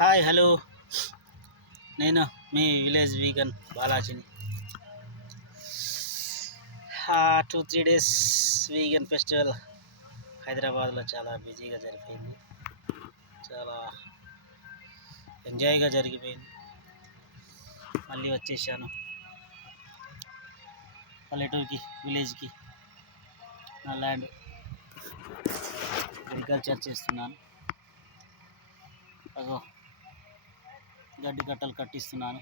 Hi hello నేను మీ village vegan బాలాజీని. 2-3 డేస్ వీగన్ ఫెస్టివల్ హైదరాబాద్లో చాలా బిజీగా జరిగిపోయింది. చాలా ఎంజాయ్గా జరిగిపోయింది. మళ్ళీ వచ్చేసాను పల్లెటూరుకి, విలేజ్కి. నా ల్యాండ్ అగ్రికల్చర్ చేస్తున్నాను. అగో గడ్డి కట్టలు కట్టిస్తున్నాను.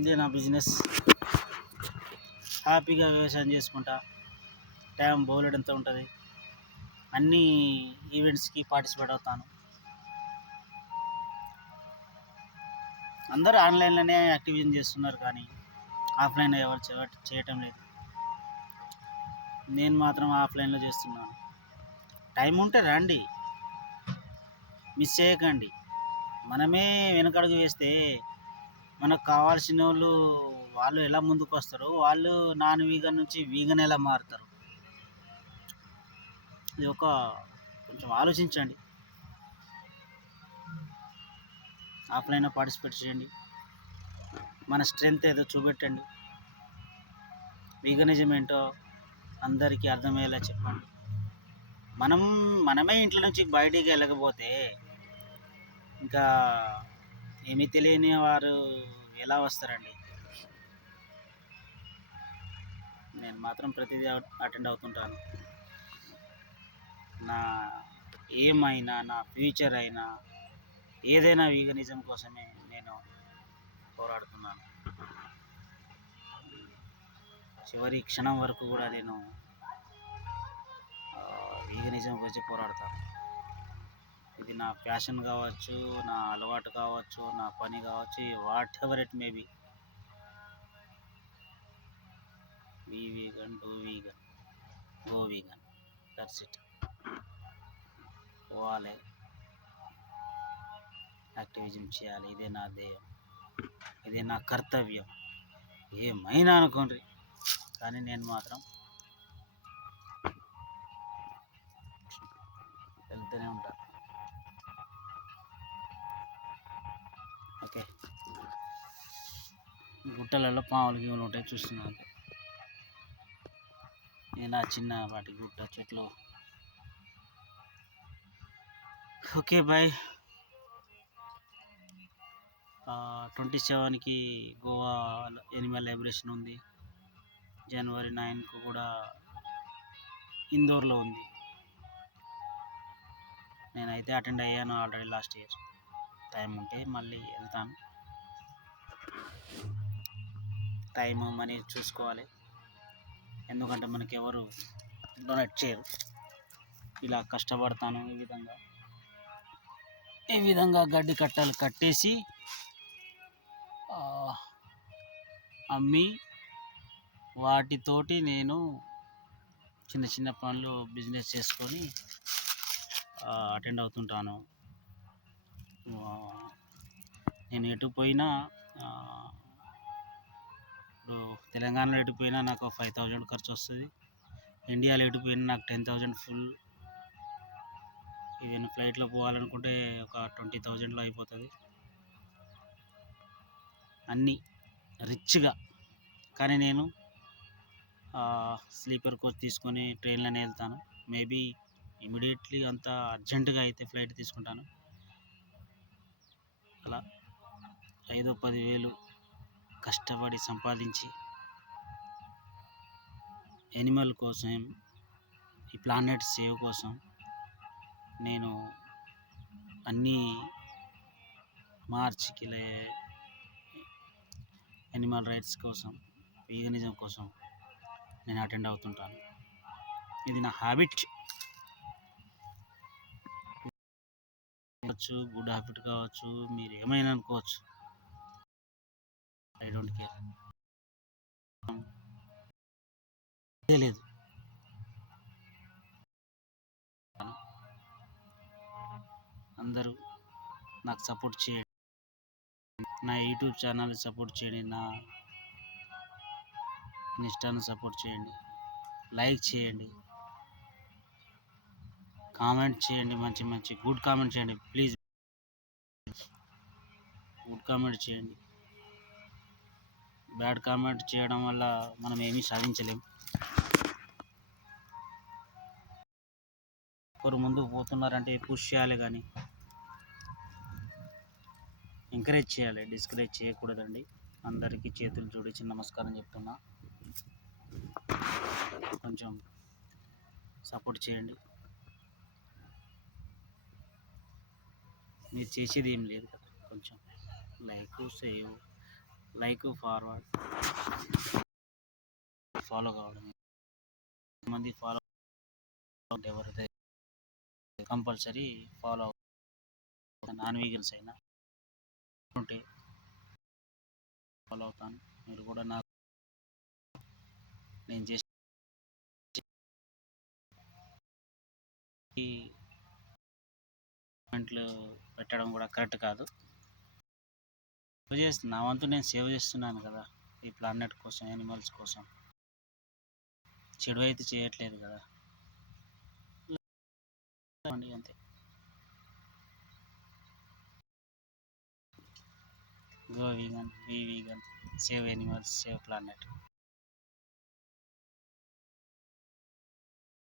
ఇదే నా బిజినెస్. హ్యాపీగా వ్యవసాయం చేసుకుంటా. టైం బోలెడంత ఉంటుంది. అన్ని ఈవెంట్స్కి పార్టిసిపేట్ అవుతాను. అందరూ ఆన్లైన్లోనే యాక్టివిజం చేస్తున్నారు, కానీ ఆఫ్లైన్లో ఎవరు చేయటం లేదు. నేను మాత్రం ఆఫ్లైన్లో చేస్తున్నాను. టైం ఉంటే రండి, మిస్ చేయకండి. మనమే వెనకడుగు వేస్తే మనకు కావాల్సిన వాళ్ళు ఎలా ముందుకు వస్తారో, వాళ్ళు నాన్ వీగన్ నుంచి వీగన్ ఎలా మారుతారు, ఇది కొంచెం ఆలోచించండి. ఆఫ్లైన్లో పార్టిసిపేట్ చేయండి. మన స్ట్రెంగ్త్ ఏదో చూపెట్టండి. వీగనిజం ఏంటో అందరికీ అర్థమయ్యేలా చెప్పండి. మనమే ఇంట్లో నుంచి బయటికి వెళ్ళకపోతే ఇంకా ఏమీ తెలియని వారు ఎలా వస్తారండి? నేను మాత్రం ప్రతిదీ అటెండ్ అవుతుంటాను. నా ఏమైనా, నా ఫ్యూచర్ అయినా, ఏదైనా వీగనిజం కోసమే నేను పోరాడుతున్నాను. చివరి క్షణం వరకు కూడా నేను వీగనిజం గురించి పోరాడతాను. ఇది నా ప్యాషన్ కావచ్చు, నా అలవాటు కావచ్చు, నా పని కావచ్చు, whatever it may be. Be vegan, do vegan, go vegan, that's it. పోవాలి, యాక్టివిజం చేయాలి. ఇదే నా ధ్యేయం, ఇదే నా కర్తవ్యం. ఏమైనా అనుకోండి, కానీ నేను మాత్రం వెళ్తూనే ఉంటాను. ఓకే, గుట్టలలో పాములు గీములు ఉంటాయి, చూస్తున్నాను. నేను చిన్న వాటి గుట్ట చెట్లు. Okay bye. 27కి గోవా ఎనిమల్ లైబ్రేషన్ ఉంది. జనవరి 9కు కూడా ఇందోర్లో ఉంది. నేనైతే అటెండ్ అయ్యాను ఆల్రెడీ లాస్ట్ ఇయర్. టైం ఉంటే మళ్ళీ వెళ్తాను. టైం మనీ చూసుకోవాలి, ఎందుకంటే మనకి ఎవరు డొనేట్ చేయరు. ఇలా కష్టపడతాను. ఈ విధంగా గడ్డి కట్టలు కట్టేసి అమ్మి వాటితోటి నేను చిన్న చిన్న పనులు బిజినెస్ చేసుకొని అటెండ్ అవుతుంటాను. నేను ఎటు పోయినా, ఇప్పుడు తెలంగాణలో ఎటు పోయినా నాకు 5,000 ఖర్చు వస్తుంది. ఇండియాలో ఎటు పోయినా నాకు 10,000 ఫుల్. ఈవెన్ ఫ్లైట్లో పోవాలనుకుంటే ఒక 20,000లో అయిపోతుంది. అన్నీ రిచ్గా. కానీ నేను స్లీపర్ కోచ్ తీసుకొని ట్రైన్లోనే వెళ్తాను. మేబీ ఇమీడియట్లీ అంత అర్జెంటుగా అయితే ఫ్లైట్ తీసుకుంటాను. అలా 5,000-10,000 కష్టపడి సంపాదించి యానిమల్ కోసం, ఈ ప్లానెట్ సేవ్ కోసం నేను అన్నీ మార్చికి యానిమల్ రైట్స్ కోసం, వీగనిజం కోసం నేను అటెండ్ అవుతుంటాను. ఇది నా హ్యాబిట్ కావచ్చు, గుడ్ హ్యాబిట్ కావచ్చు, మీరు ఏమైనా అనుకోవచ్చు. I don't care. లేదు, అందరూ నాకు సపోర్ట్ చేయండి. నా యూట్యూబ్ ఛానల్ సపోర్ట్ చేయండి. ఇన్స్టాను సపోర్ట్ చేయండి, లైక్ చేయండి, కామెంట్ చేయండి, మంచి మంచి గుడ్ కామెంట్ చేయండి ప్లీజ్. గుడ్ కామెంట్ చేయండి. బ్యాడ్ కామెంట్ చేయడం వల్ల మనం ఏమీ సాధించలేం. ఒకరు ముందుకు పోతున్నారంటే పుష్ చేయాలి, కానీ ఎంకరేజ్ చేయాలి, డిస్కరేజ్ చేయకూడదండి. అందరికీ చేతులు జోడించి నమస్కారం చెప్తున్నా. కొంచెం సపోర్ట్ చేయండి. మీరు చేసేది ఏం లేదు కదా, కొంచెం like, save, like, forward, follow కావడం. మంది ఫాలో ఎవరైతే కంపల్సరీ ఫాలో అవుతాను. నాన్ వీగన్స్ అయినా ఉంటే ఫాలో అవుతాను. మీరు కూడా నాకు నేను చేసే కామెంట్లు పెట్టడం కూడా కరెక్ట్ కాదు. సేవ్ చేస్తున్నా, నా వంతు నేను సేవ్ చేస్తున్నాను కదా, ఈ ప్లానెట్ కోసం, యానిమల్స్ కోసం. చెడు అయితే చేయట్లేదు కదా అంతే. Go vegan, be vegan, save animals, save planet.